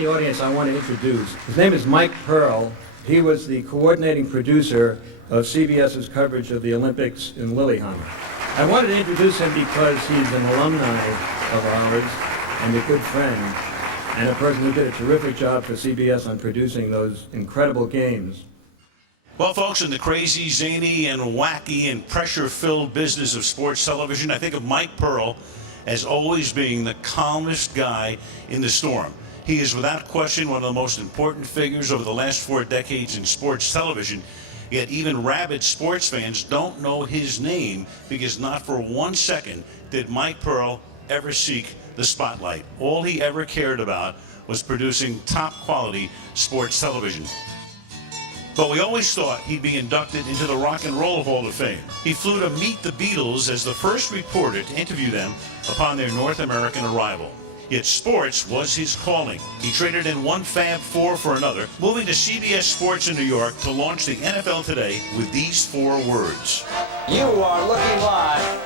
the audience I want to introduce. His name is Mike Pearl. He was the coordinating producer of CBS's coverage of the Olympics in Lillehammer. I wanted to introduce him because he's an alumni of ours and a good friend, and a person who did a terrific job for CBS on producing those incredible games. Well, folks, in the crazy, zany, and wacky and pressure-filled business of sports television, I think of Mike Pearl as always being the calmest guy in the storm. He is without question one of the most important figures over the last 4 decades in sports television, yet even rabid sports fans don't know his name because not for 1 second did Mike Pearl ever seek the spotlight. All he ever cared about was producing top-quality sports television. But we always thought he'd be inducted into the Rock and Roll Hall of Fame. He flew to meet the Beatles as the first reporter to interview them upon their North American arrival. Yet sports was his calling. He traded in one Fab Four for another, moving to CBS Sports in New York to launch the NFL Today with these 4 words. You are looking live.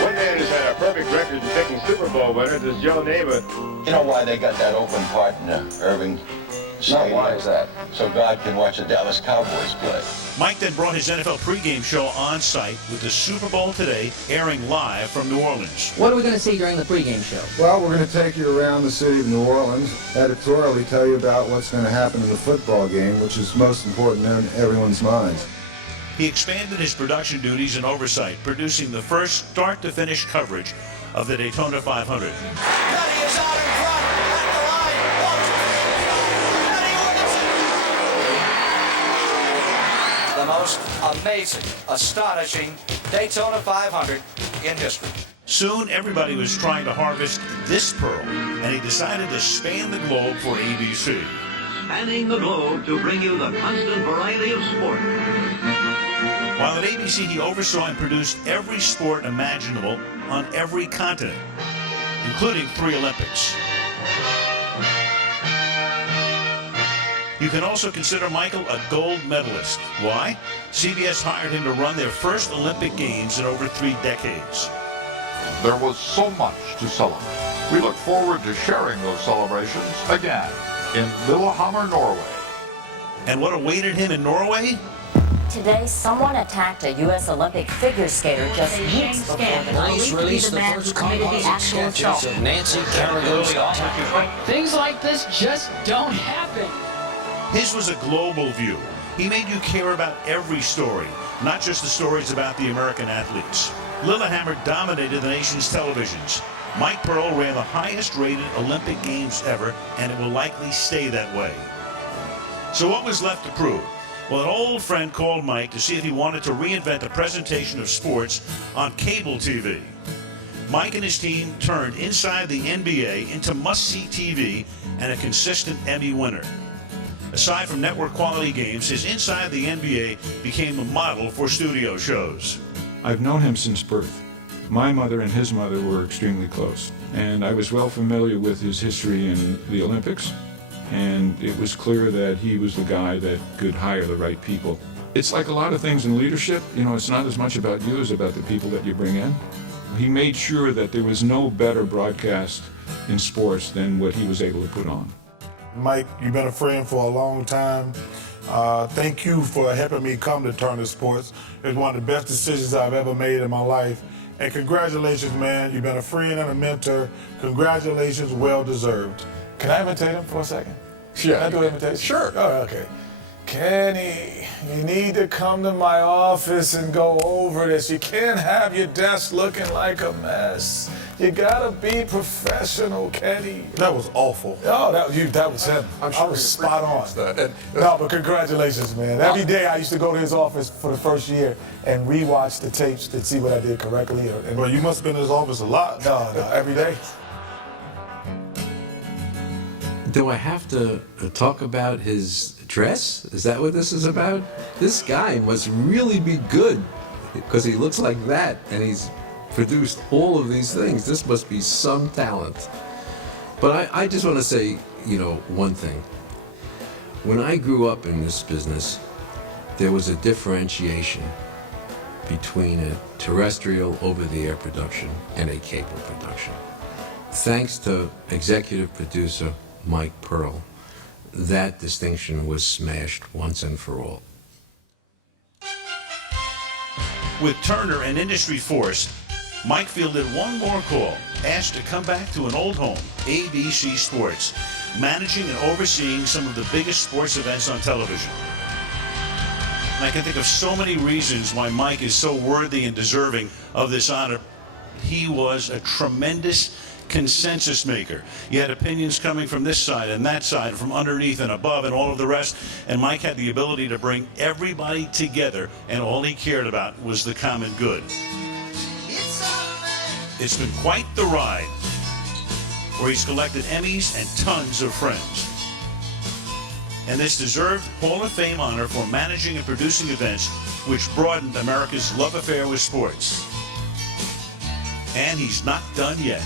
One man who's had a perfect record in picking Super Bowl winners is Joe Namath. You know why they got that open part in Irving Stadium? No, why is that? So God can watch the Dallas Cowboys play. Mike then brought his NFL pregame show on site with the Super Bowl Today airing live from New Orleans. What are we going to see during the pregame show? Well, we're going to take you around the city of New Orleans, editorially tell you about what's going to happen in the football game, which is most important in everyone's minds. He expanded his production duties and oversight, producing the first start-to-finish coverage of the Daytona 500. Petty is out in front at the line. Petty wins it. The most amazing, astonishing Daytona 500 in history. Soon, everybody was trying to harvest this pearl, and he decided to span the globe for ABC. Spanning the globe to bring you the constant variety of sport. While at ABC, he oversaw and produced every sport imaginable on every continent, including 3 Olympics. You can also consider Michael a gold medalist. Why? CBS hired him to run their first Olympic Games in over 3 decades. There was so much to celebrate. We look forward to sharing those celebrations again in Lillehammer, Norway. And what awaited him in Norway? Today, someone attacked a U.S. Olympic figure skater just weeks before the Police released the first composite sketches of Nancy Kerrigan's attack. Things like this just don't happen. His was a global view. He made you care about every story, not just the stories about the American athletes. Lillehammer dominated the nation's televisions. Mike Pearl ran the highest-rated Olympic Games ever, and it will likely stay that way. So what was left to prove? Well, an old friend called Mike to see if he wanted to reinvent the presentation of sports on cable TV. Mike and his team turned Inside the NBA into must-see TV and a consistent Emmy winner. Aside from network-quality games, his Inside the NBA became a model for studio shows. I've known him since birth. My mother and his mother were extremely close, and I was well familiar with his history in the Olympics. And it was clear that he was the guy that could hire the right people. It's like a lot of things in leadership, it's not as much about you as about the people that you bring in. He made sure that there was no better broadcast in sports than what he was able to put on. Mike, you've been a friend for a long time. Thank you for helping me come to Turner Sports. It's one of the best decisions I've ever made in my life. And congratulations, man. You've been a friend and a mentor. Congratulations, well deserved. Can I imitate him for a second? Sure. Can I do an imitation? Sure. Oh, okay. Kenny, you need to come to my office and go over this. You can't have your desk looking like a mess. You gotta be professional, Kenny. That was awful. Oh, that was him. I was spot on. No, but congratulations, man. Every day I used to go to his office for the first year and rewatch the tapes to see what I did correctly. Well, you must have been in his office a lot. No, every day. Do I have to talk about his dress? Is that what this is about? This guy must really be good because he looks like that and he's produced all of these things. This must be some talent. But I just want to say, one thing. When I grew up in this business, there was a differentiation between a terrestrial over-the-air production and a cable production. thanks to executive producer Mike Pearl, that distinction was smashed once and for all. With Turner and industry force, Mike fielded one more call, asked to come back to an old home, ABC Sports, managing and overseeing some of the biggest sports events on television. And I can think of so many reasons why Mike is so worthy and deserving of this honor. He was a tremendous consensus maker. You had opinions coming from this side and that side, from underneath and above and all of the rest, and Mike had the ability to bring everybody together, and all he cared about was the common good. It's been quite the ride, where he's collected Emmys and tons of friends. And this deserved Hall of Fame honor for managing and producing events which broadened America's love affair with sports. And he's not done yet.